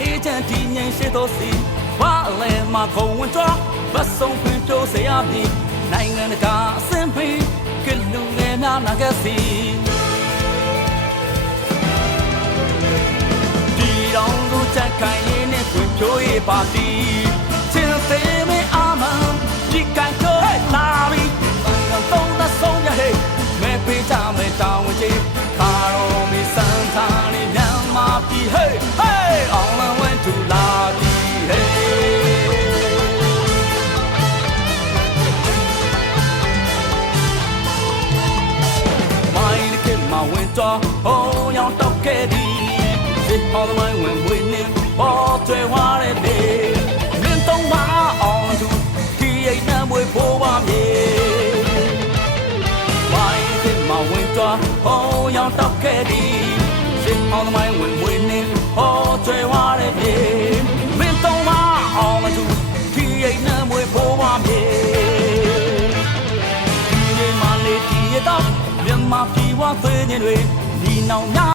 အေဂျင့်ဒီငိမ့်ရှိသောစီဘာလဲမှာခုံဝင်တော့ဘတ်ဆုံးခွင့်တိုးစေရမည်နိုင်ငံတကာအဆင့်ပေးကလူငယ်များနာခဲ့စီဒီတော်ကိုချက်ခိုင်ရင်းနဲ့ခွင့်တိုးရေးပါတီချင်းသေးမအားမဒီကန်ကိုလာပြီးဘန်ကတော့သဆုံးရဟဲ့မဲပေးကြမယ်တောင်းဝင်ချေခါတော်မီစမ်းထားနေမြန်မာပြည်ဟေးဟေးအောင်လန်ဝဲတူလာပြီဟေးမိုင်းကမဝင်တော့ဟိုးရောင်တော့ခဲ့သည်စစ်ဟောင်းမိုင်းဝင်ဝင်နေပေါ်ကျွဲဝါတဲ့လေမင်းတော့မအောင်သူဒီအိမ်နဲ့မွေဖို့ပါမြေမိုင်းကမဝင်တော့ဟိုးရောင်တော့ခဲ့သည်စစ်ဟောင်းမိုင်းဝင်ဝင်နေပေါ်ကျွဲဝါတဲ့လေမင်းတော့မအောင်သူဒီအိမ်နဲ့မွေဖို့ပါမြေဒီနေ့မှလေဒီတော့မြန်မာပြည်ဝသွေးနေတွေဒီနောင်